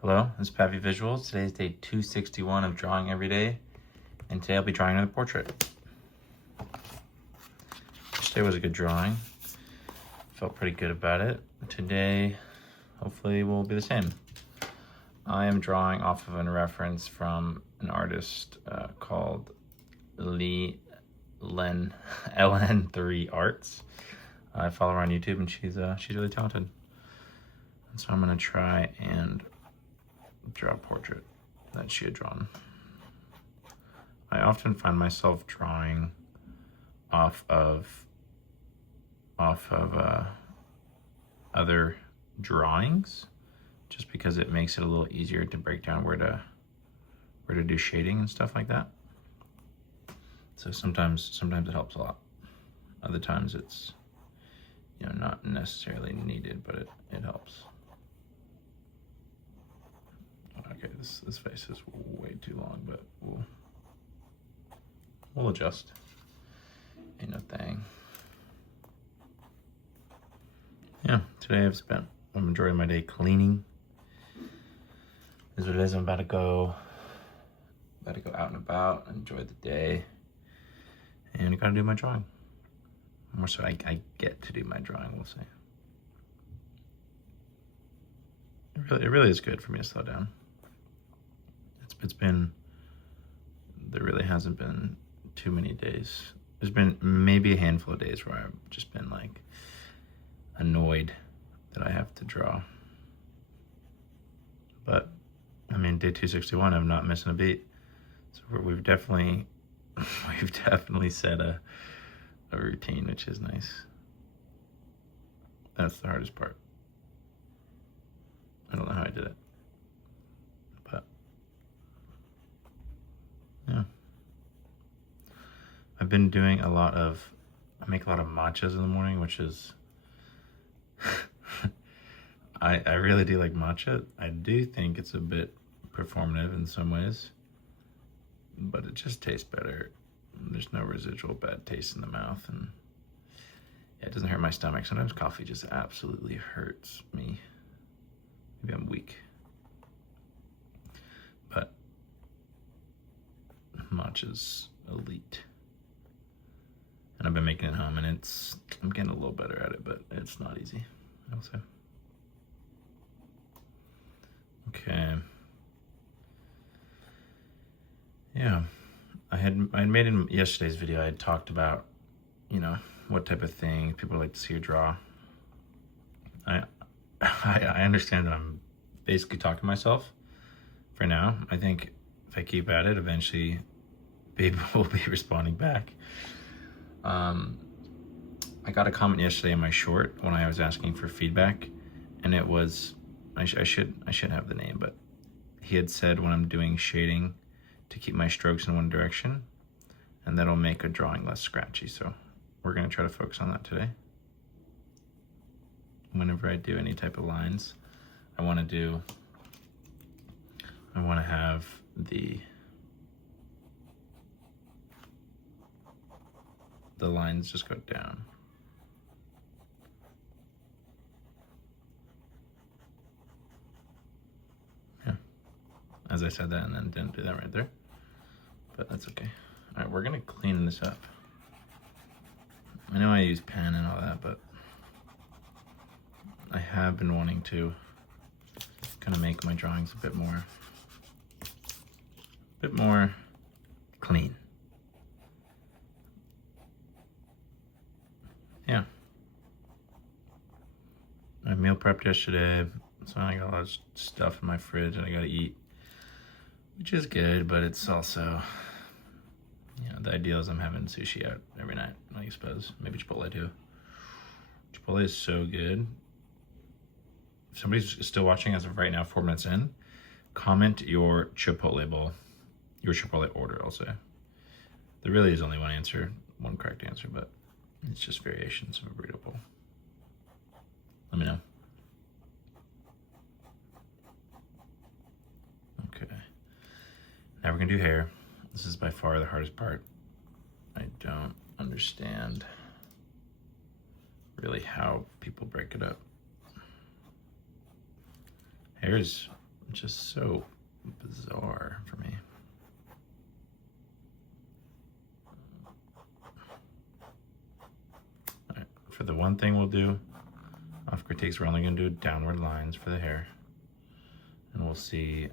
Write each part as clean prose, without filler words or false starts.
Hello, this is Pappy Visuals. Today is day 261 of drawing every day, and today I'll be drawing another portrait. Today was a good drawing. Felt pretty good about it. Today, hopefully, will be the same. I am drawing off of a reference from an artist called LN3 Arts. I follow her on YouTube, and she's really talented. And so I'm gonna try and draw a portrait that she had drawn. I often find myself drawing off of other drawings, just because it makes it a little easier to break down where to do shading and stuff like that. So sometimes it helps a lot. Other times it's not necessarily needed, but it helps. Okay, this face is way too long, but we'll adjust. Ain't no thing. Yeah, today I'm enjoying my day cleaning. Is what it is. I'm about to go out and about, enjoy the day, and I gotta do my drawing. More so, I get to do my drawing, we'll see. It really is good for me to slow down. There really hasn't been too many days. There's been maybe a handful of days where I've just been like annoyed that I have to draw. But I mean, day 261, I'm not missing a beat. So we've definitely set a routine, which is nice. That's the hardest part. I don't know how I did it, but yeah. I've been doing I make a lot of matchas in the morning, which is, I really do like matcha. I do think it's a bit performative in some ways, but it just tastes better. There's no residual bad taste in the mouth, and yeah, it doesn't hurt my stomach. Sometimes coffee just absolutely hurts me. Maybe I'm weak. But matcha's elite. And I've been making it home, and I'm getting a little better at it, but it's not easy, I'll say. Okay. Yeah, I had made in yesterday's video, I had talked about, what type of thing people like to see you draw. I understand that I'm basically talking to myself for now. I think if I keep at it, eventually people will be responding back. I got a comment yesterday in my short when I was asking for feedback, and it was, I should have the name, but he had said when I'm doing shading to keep my strokes in one direction, and that'll make a drawing less scratchy. So we're gonna try to focus on that today. Whenever I do any type of lines, I want to have the lines just go down. Yeah, as I said that and then didn't do that right there, but that's okay. All right, we're gonna clean this up. I know I use pen and all that, but I have been wanting to kind of make my drawings a bit more clean. Yeah. I meal prepped yesterday, so I got a lot of stuff in my fridge that I gotta eat, which is good, but it's also, the ideal is I'm having sushi out every night, I suppose. Maybe Chipotle too. Chipotle is so good. If somebody's still watching as of right now, 4 minutes in, comment your Chipotle bowl, your Chipotle order, I'll say. There really is only one correct answer, but it's just variations of a burrito bowl. Let me know. Okay. Now we're gonna do hair. This is by far the hardest part. I don't understand really how people break it up. Hair is which is so bizarre for me. All right, for the one thing we'll do off critiques, we're only going to do downward lines for the hair, and we'll see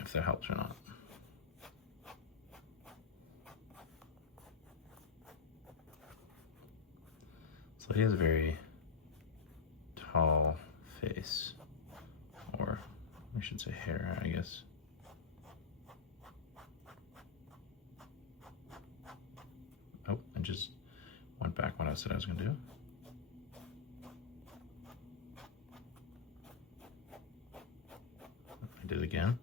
if that helps or not. So he has a very tall face, or we should say hair, I guess. Oh, I just went back what I said I was going to do. I did it again.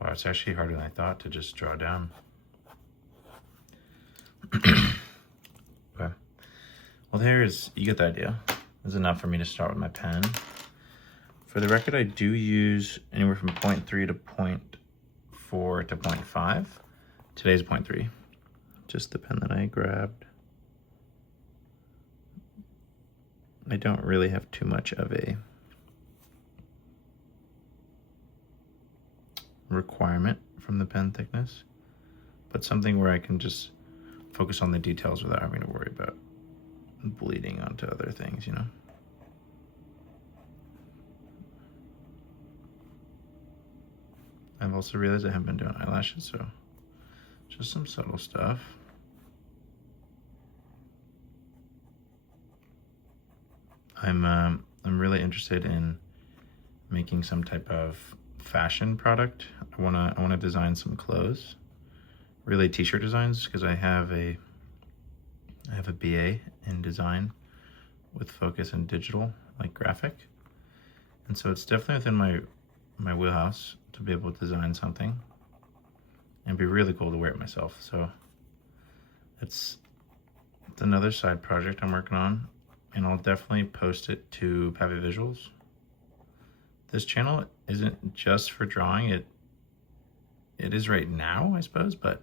Wow, it's actually harder than I thought to just draw down. Okay. Well, you get the idea. This is enough for me to start with my pen. For the record, I do use anywhere from 0.3 to 0.4 to 0.5. Today's 0.3. Just the pen that I grabbed. I don't really have too much of a requirement from the pen thickness, but something where I can just focus on the details without having to worry about bleeding onto other things, you know? I've also realized I haven't been doing eyelashes, so just some subtle stuff. I'm really interested in making some type of fashion product. I wanna design some clothes, really t-shirt designs, because I have a BA in design with focus in digital, like graphic, and so it's definitely within my wheelhouse to be able to design something, and it'd be really cool to wear it myself. So it's another side project I'm working on, and I'll definitely post it to Pappy Visuals. This channel isn't just for drawing. It is right now, I suppose, but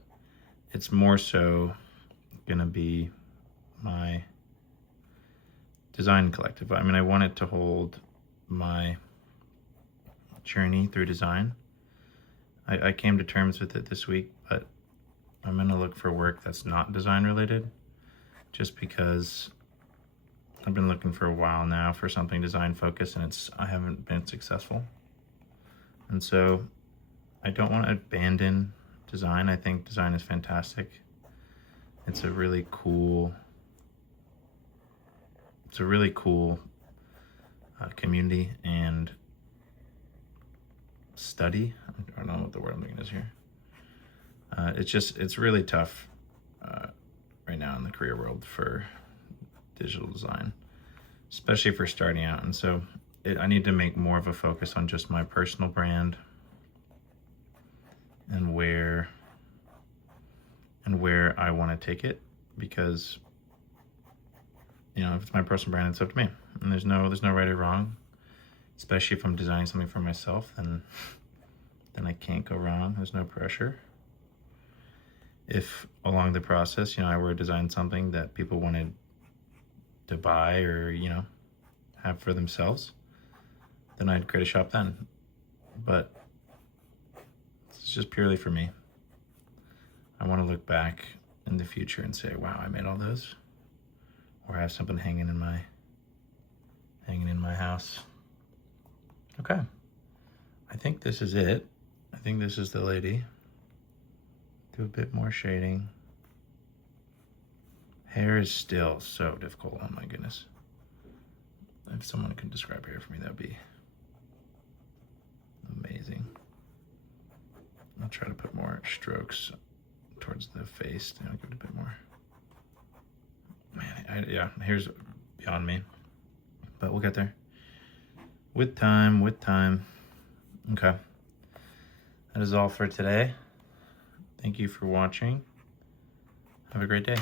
it's more so gonna be my design collective. I mean, I want it to hold my journey through design. I came to terms with it this week, but I'm gonna look for work that's not design related, just because I've been looking for a while now for something design focused, and I haven't been successful. And so I don't want to abandon design. I think design is fantastic. It's a really cool community and study. I don't know what the word I'm thinking is here. It's really tough right now in the career world for digital design, especially for starting out. And so I need to make more of a focus on just my personal brand and where I want to take it, because you know, if it's my personal brand, it's up to me, and there's no right or wrong. Especially if I'm designing something for myself, then I can't go wrong. There's no pressure. If along the process, you know, I were to design something that people wanted to buy or, you know, have for themselves, then I'd create a shop then. But it's just purely for me. I want to look back in the future and say, wow, I made all those, or have something hanging in my house. Okay, I think this is it. I think this is the lady. Do a bit more shading. Hair is still so difficult, oh my goodness. If someone could describe hair for me, that'd be amazing. I'll try to put more strokes towards the face. I'll give it a bit more. Man, yeah, hair's beyond me, but we'll get there. With time. Okay. That is all for today. Thank you for watching. Have a great day.